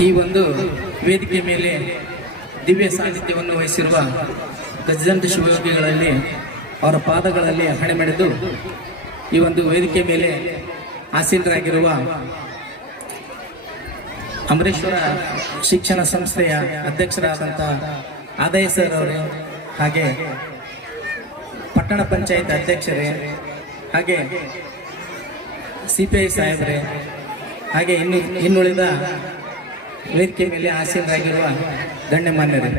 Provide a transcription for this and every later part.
ಈ ಒಂದು ವೇದಿಕೆ ಮೇಲೆ ದಿವ್ಯ ಸಾನ್ನಿಧ್ಯವನ್ನು ವಹಿಸಿರುವ ಗಜದಂಡ ಶಿವಯೋಗಿಗಳಲ್ಲಿ ಅವರ ಪಾದಗಳಲ್ಲಿ ಹಣೆ ಮೆಡೆದು ಈ ಒಂದು ವೇದಿಕೆ ಮೇಲೆ ಆಸೀನರಾಗಿರುವ ಅಮರೇಶ್ವರ ಶಿಕ್ಷಣ ಸಂಸ್ಥೆಯ ಅಧ್ಯಕ್ಷರಾದಂಥ ಆದಾಯ ಸರ್ ಅವರು ಹಾಗೆ ಪಟ್ಟಣ ಪಂಚಾಯತ್ ಅಧ್ಯಕ್ಷರೇ, ಹಾಗೆ ಸಿ ಪಿ ಐ ಸಾಹೇಬ್ರೆ, ಹಾಗೆ ಇನ್ನು ಇನ್ನುಳಿದ ವೇದಿಕೆ ಮೇಲೆ ಆಸೀನರಾಗಿರುವ ಗಣ್ಯಮಾನ್ಯರು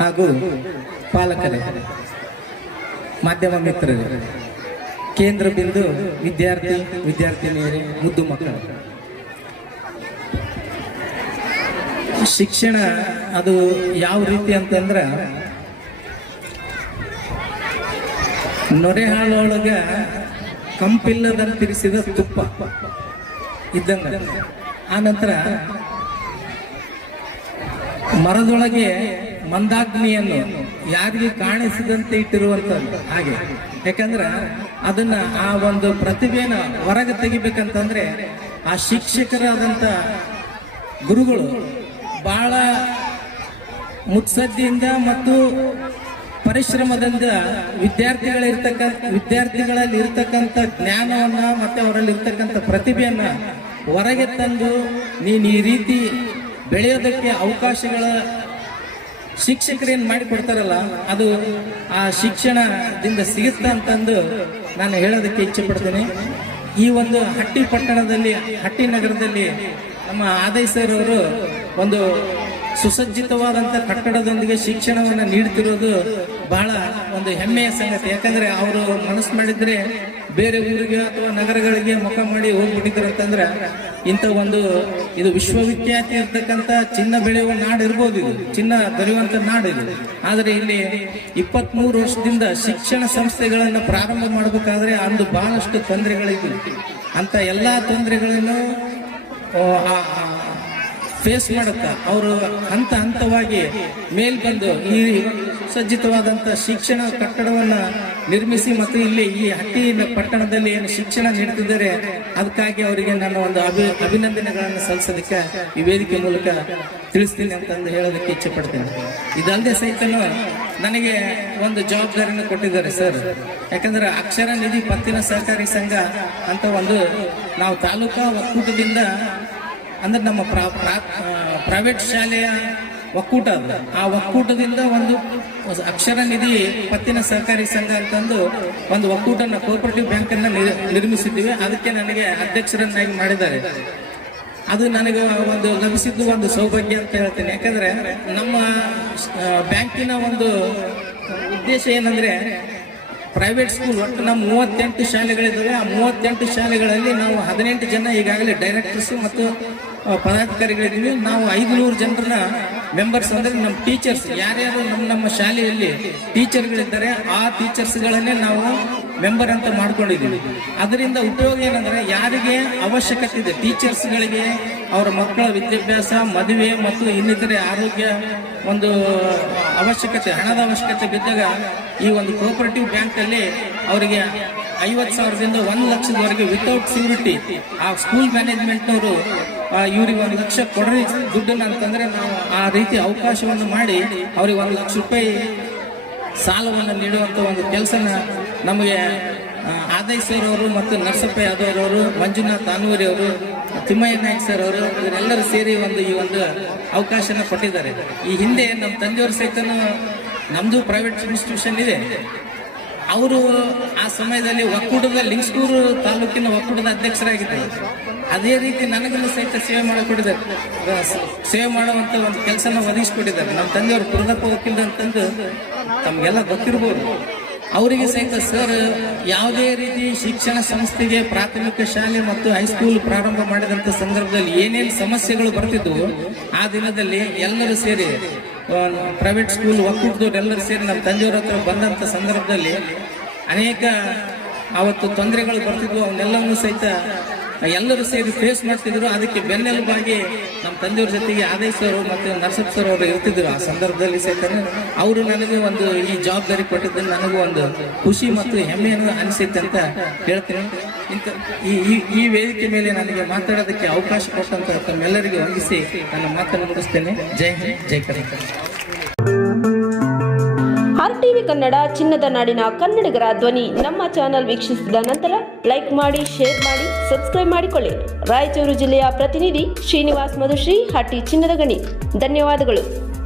ಹಾಗೂ ಪಾಲಕರು, ಮಾಧ್ಯಮ ಮಿತ್ರರು, ಕೇಂದ್ರ ಬಿಂದು ವಿದ್ಯಾರ್ಥಿ, ವಿದ್ಯಾರ್ಥಿನಿಯರೇ, ಮುದ್ದು ಮಕ್ಕಳು. ಶಿಕ್ಷಣ ಅದು ಯಾವ ರೀತಿ ಅಂತಂದ್ರೆ ನೊರೆ ಹಾಳೊಳಗ ಕಂಪಿಲ್ಲದ ತಿರಿಸಿದ ತುಪ್ಪ ಇದ್ದಂಗ. ಆ ನಂತರ ಮರದೊಳಗೆ ಮಂದಾಗ್ನಿಯನ್ನು ಯಾರಿಗೆ ಕಾಣಿಸದಂತೆ ಇಟ್ಟಿರುವಂಥದ್ದು ಹಾಗೆ. ಯಾಕಂದ್ರೆ ಅದನ್ನ ಆ ಒಂದು ಪ್ರತಿಭೆನ ಹೊರಗೆ ತೆಗಿಬೇಕಂತಂದ್ರೆ ಆ ಶಿಕ್ಷಕರಾದಂಥ ಗುರುಗಳು ಬಹಳ ಮುತ್ಸದ್ದಿಯಿಂದ ಮತ್ತು ಪರಿಶ್ರಮದಿಂದ ವಿದ್ಯಾರ್ಥಿಗಳಿರ್ತಕ್ಕ ವಿದ್ಯಾರ್ಥಿಗಳಲ್ಲಿ ಇರ್ತಕ್ಕಂಥ ಜ್ಞಾನವನ್ನ ಮತ್ತೆ ಅವರಲ್ಲಿ ಇರ್ತಕ್ಕಂಥ ಪ್ರತಿಭೆಯನ್ನ ಹೊರಗೆ ತಂದು ನೀನು ಈ ರೀತಿ ಬೆಳೆಯೋದಕ್ಕೆ ಅವಕಾಶಗಳ ಶಿಕ್ಷಕರೇನು ಮಾಡಿಕೊಡ್ತಾರಲ್ಲ ಅದು ಆ ಶಿಕ್ಷಣದಿಂದ ಸಿಗುತ್ತೆ ಅಂತಂದು ನಾನು ಹೇಳೋದಕ್ಕೆ ಇಚ್ಛೆ ಪಡ್ತೇನೆ ಈ ಒಂದು ಹಟ್ಟಿ ಪಟ್ಟಣದಲ್ಲಿ, ಹಟ್ಟಿ ನಗರದಲ್ಲಿ ನಮ್ಮ ಸರ್ ಅವರು ಒಂದು ಸುಸಜ್ಜಿತವಾದಂಥ ಕಟ್ಟಡದೊಂದಿಗೆ ಶಿಕ್ಷಣವನ್ನು ನೀಡ್ತಿರೋದು ಬಹಳ ಒಂದು ಹೆಮ್ಮೆಯ ಸಂಗತಿ. ಯಾಕಂದರೆ ಅವರು ಮನಸ್ಸು ಮಾಡಿದ್ರೆ ಬೇರೆ ಊರಿಗೆ ಅಥವಾ ನಗರಗಳಿಗೆ ಮುಖ ಮಾಡಿ ಹೋಗ್ಬಿಟ್ಟಿದ್ರು ಅಂತಂದ್ರೆ ಇಂಥ ಒಂದು ಇದು ವಿಶ್ವವಿಖ್ಯಾತಿ ಇರ್ತಕ್ಕಂಥ ಚಿನ್ನ ಬೆಳೆಯುವ ನಾಡು ಇರ್ಬೋದು ಇದು. ಚಿನ್ನ ದೊರೆಯುವಂಥ ನಾಡು ಇದು. ಆದರೆ ಇಲ್ಲಿ ಇಪ್ಪತ್ಮೂರು ವರ್ಷದಿಂದ ಶಿಕ್ಷಣ ಸಂಸ್ಥೆಗಳನ್ನು ಪ್ರಾರಂಭ ಮಾಡಬೇಕಾದ್ರೆ ಅಂದು ಬಹಳಷ್ಟು ತೊಂದರೆಗಳಿದ್ವು ಅಂಥ ಎಲ್ಲ ತೊಂದರೆಗಳನ್ನು ಫೇಸ್ ಮಾಡುತ್ತಾ ಅವರು ಹಂತ ಹಂತವಾಗಿ ಮೇಲ್ ಬಂದು ಈ ಸಜ್ಜಿತವಾದಂಥ ಶಿಕ್ಷಣ ಕಟ್ಟಡವನ್ನ ನಿರ್ಮಿಸಿ ಮತ್ತು ಇಲ್ಲಿ ಈ ಹಟ್ಟಿ ಪಟ್ಟಣದಲ್ಲಿ ಏನು ಶಿಕ್ಷಣ ನೀಡುತ್ತಿದ್ದಾರೆ, ಅದಕ್ಕಾಗಿ ಅವರಿಗೆ ನನ್ನ ಒಂದು ಅಭಿ, ಅಭಿನಂದನೆಗಳನ್ನು ಸಲ್ಲಿಸೋದಕ್ಕೆ ಈ ವೇದಿಕೆ ಮೂಲಕ ತಿಳಿಸ್ತೀನಿ ಅಂತಂದು ಹೇಳೋದಕ್ಕೆ ಇಚ್ಛೆ ಪಡ್ತೇನೆ ಇದಲ್ಲದೆ ಸಹಿತ ನನಗೆ ಒಂದು ಜವಾಬ್ದಾರಿಯನ್ನು ಕೊಟ್ಟಿದ್ದಾರೆ ಸರ್. ಯಾಕಂದ್ರೆ ಅಕ್ಷರ ನಿಧಿ ಪತ್ತಿನ ಸಹಕಾರಿ ಸಂಘ ಅಂತ ಒಂದು ನಾವು ತಾಲೂಕಾ ಒಕ್ಕೂಟದಿಂದ ಅಂದ್ರೆ ನಮ್ಮ ಪ್ರಾ- ಪ್ರೈವೇಟ್ ಶಾಲೆಯ ಒಕ್ಕೂಟ ಅದು. ಆ ಒಕ್ಕೂಟದಿಂದ ಒಂದು ಅಕ್ಷರ ನಿಧಿ ಪತ್ತಿನ ಸಹಕಾರಿ ಸಂಘ ಅಂತಂದು ಒಂದು ಒಕ್ಕೂಟನ ಕೋಪರೇಟಿವ್ ಬ್ಯಾಂಕ್ ಅನ್ನ ನಿರ್- ನಿರ್ಮಿಸಿದ್ದೀವಿ. ಅದಕ್ಕೆ ನನಗೆ ಅಧ್ಯಕ್ಷರನ್ನಾಗಿ ಮಾಡಿದ್ದಾರೆ. ಅದು ನನಗೆ ಒಂದು ಲಭಿಸಿದ್ದು ಒಂದು ಸೌಭಾಗ್ಯ ಅಂತ ಹೇಳ್ತೇನೆ. ಯಾಕಂದ್ರೆ ನಮ್ಮ ಬ್ಯಾಂಕಿನ ಒಂದು ಉದ್ದೇಶ ಏನಂದ್ರೆ ಪ್ರೈವೇಟ್ ಸ್ಕೂಲ್ ಒಟ್ಟು ನಮ್ಮ ಮೂವತ್ತೆಂಟು ಶಾಲೆಗಳಿದ್ದಾವೆ ಆ ಮೂವತ್ತೆಂಟು ಶಾಲೆಗಳಲ್ಲಿ ನಾವು ಹದಿನೆಂಟು ಜನ ಈಗಾಗಲೇ ಡೈರೆಕ್ಟರ್ಸು ಮತ್ತು ಪದಾಧಿಕಾರಿಗಳಿದ್ದೀವಿ. ನಾವು ಐದುನೂರು ಜನರನ್ನ ಮೆಂಬರ್ಸ್ ಅಂದ್ರೆ ನಮ್ಮ ಟೀಚರ್ಸ್ ಯಾರ್ಯಾರು ನಮ್ಮ ನಮ್ಮ ಶಾಲೆಯಲ್ಲಿ ಟೀಚರ್ಗಳಿದ್ದಾರೆ ಆ ಟೀಚರ್ಸ್ಗಳನ್ನೇ ನಾವು ಮೆಂಬರ್ ಅಂತ ಮಾಡ್ಕೊಂಡಿದ್ದೀವಿ. ಅದರಿಂದ ಉಪಯೋಗ ಏನಂದ್ರೆ ಯಾರಿಗೆ ಅವಶ್ಯಕತೆ ಇದೆ ಟೀಚರ್ಸ್ಗಳಿಗೆ ಅವರ ಮಕ್ಕಳ ವಿದ್ಯಾಭ್ಯಾಸ, ಮದುವೆ ಮತ್ತು ಇನ್ನಿತರೆ ಆರೋಗ್ಯ ಒಂದು ಅವಶ್ಯಕತೆ, ಹಣದ ಅವಶ್ಯಕತೆ ಬಿದ್ದಾಗ ಈ ಒಂದು ಕೋಪರೇಟಿವ್ ಬ್ಯಾಂಕ್ ಅಲ್ಲಿ ಅವರಿಗೆ ಐವತ್ತು ಸಾವಿರದಿಂದ ಒಂದು ಲಕ್ಷದವರೆಗೆ ವಿತೌಟ್ ಸೆಕ್ಯೂರಿಟಿ ಆ ಸ್ಕೂಲ್ ಮ್ಯಾನೇಜ್ಮೆಂಟ್ನವರು ಇವ್ರಿಗೆ ಒಂದು ಲಕ್ಷ ಕೊಡ್ರಿ ದುಡ್ಡನ್ನ ಅಂತಂದರೆ ನಾವು ಆ ರೀತಿ ಅವಕಾಶವನ್ನು ಮಾಡಿ ಅವ್ರಿಗೆ ಒಂದು ಲಕ್ಷ ರೂಪಾಯಿ ಸಾಲವನ್ನು ನೀಡುವಂಥ ಒಂದು ಕೆಲಸನ ನಮಗೆ ಆದಯ್ ಸರ್ ಅವರು ಮತ್ತು ನರಸಪ್ಪ ಯಾದವ್ ಅವರು, ಮಂಜುನಾಥ್ ಅನ್ವರಿ ಅವರು, ತಿಮ್ಮಯ್ಯ ನಾಯಕ್ ಸರ್ ಅವರು, ಇವರೆಲ್ಲರೂ ಸೇರಿ ಒಂದು ಈ ಒಂದು ಅವಕಾಶನ ಕೊಟ್ಟಿದ್ದಾರೆ. ಈ ಹಿಂದೆ ನಮ್ಮ ತಂದೆಯವರು ಸಹಿತ ನಮ್ಮದು ಪ್ರೈವೇಟ್ ಇನ್ಸ್ಟಿಟ್ಯೂಷನ್ ಇದೆ. ಅವರು ಆ ಸಮಯದಲ್ಲಿ ಒಕ್ಕೂಟದ ಲಿಂಗ್ಸ್ಕೂರು ತಾಲೂಕಿನ ಒಕ್ಕೂಟದ ಅಧ್ಯಕ್ಷರಾಗಿದ್ದರು. ಅದೇ ರೀತಿ ನನಗನ್ನು ಸಹಿತ ಸೇವೆ ಮಾಡಿಕೊಟ್ಟಿದ್ದಾರೆ. ಸೇವೆ ಮಾಡುವಂತ ಒಂದು ಕೆಲಸನ ಒದಗಿಸ್ಕೊಟ್ಟಿದ್ದಾರೆ. ನಮ್ಮ ತಂದೆಯವರು ಪುರದಪ್ಪ ವಕೀಲರು ಅಂತಂದು ತಮಗೆಲ್ಲ ಗೊತ್ತಿರ್ಬೋದು. ಅವರಿಗೆ ಸಹಿತ ಸರ್, ಯಾವುದೇ ರೀತಿ ಶಿಕ್ಷಣ ಸಂಸ್ಥೆಗೆ ಪ್ರಾಥಮಿಕ ಶಾಲೆ ಮತ್ತು ಹೈಸ್ಕೂಲ್ ಪ್ರಾರಂಭ ಮಾಡಿದಂಥ ಸಂದರ್ಭದಲ್ಲಿ ಏನೇನು ಸಮಸ್ಯೆಗಳು ಬರ್ತಿದ್ವು, ಆ ದಿನದಲ್ಲಿ ಎಲ್ಲರೂ ಸೇರಿ ಪ್ರೈವೇಟ್ ಸ್ಕೂಲ್ ಒಕ್ಕೂಟದವರೆಲ್ಲರೂ ಸೇರಿ ನಮ್ಮ ತಂದೆಯವ್ರ ಹತ್ರ ಬಂದಂಥ ಸಂದರ್ಭದಲ್ಲಿ ಅನೇಕ ಅವತ್ತು ತೊಂದರೆಗಳು ಬರ್ತಿದ್ವು. ಅವನ್ನೆಲ್ಲವನ್ನೂ ಸಹಿತ ಎಲ್ಲರೂ ಸೇರಿ ಫೇಸ್ ಮಾಡ್ತಿದ್ರು. ಅದಕ್ಕೆ ಬೆನ್ನೆಲುಬಾಗಿ ನಮ್ಮ ತಂದೆಯವ್ರ ಜೊತೆಗೆ ಆದೇಶ್ ಸರ್ ಮತ್ತು ನರಸಪ್ಪ ಸರ್ ಅವರು ಇರ್ತಿದ್ರು. ಆ ಸಂದರ್ಭದಲ್ಲಿ ಸಹಿತ ಅವರು ನನಗೆ ಒಂದು ಈ ಜವಾಬ್ದಾರಿ ಕೊಟ್ಟಿದ್ದನ್ನು ನನಗೂ ಒಂದು ಖುಷಿ ಮತ್ತು ಹೆಮ್ಮೆಯನ್ನು ಅನಿಸುತ್ತೆ ಅಂತ ಹೇಳ್ತೀನಿ. ಇಂಥ ಈ, ಈ- ವೇದಿಕೆ ಮೇಲೆ ನನಗೆ ಮಾತಾಡೋದಕ್ಕೆ ಅವಕಾಶ ಕೊಟ್ಟಂತ ತಮ್ಮೆಲ್ಲರಿಗೆ ವಂದಿಸಿ ನನ್ನ ಮಾತನ್ನು ಮುಗಿಸ್ತೇನೆ. ಜೈ ಹಿಂದ್, ಜೈ ಆರ್ ಟಿವಿ ಕನ್ನಡ, ಚಿನ್ನದ ನಾಡಿನ ಕನ್ನಡಿಗರ ಧ್ವನಿ. ನಮ್ಮ ಚಾನೆಲ್ ವೀಕ್ಷಿಸಿದ ನಂತರ ಲೈಕ್ ಮಾಡಿ, ಶೇರ್ ಮಾಡಿ, ಸಬ್ಸ್ಕ್ರೈಬ್ ಮಾಡಿಕೊಳ್ಳಿ. ರಾಯಚೂರು ಜಿಲ್ಲೆಯ ಪ್ರತಿನಿಧಿ ಶ್ರೀನಿವಾಸ್ ಮಧುಶ್ರೀ ಹಟ್ಟಿ ಚಿನ್ನದ ಗಣಿ. ಧನ್ಯವಾದಗಳು.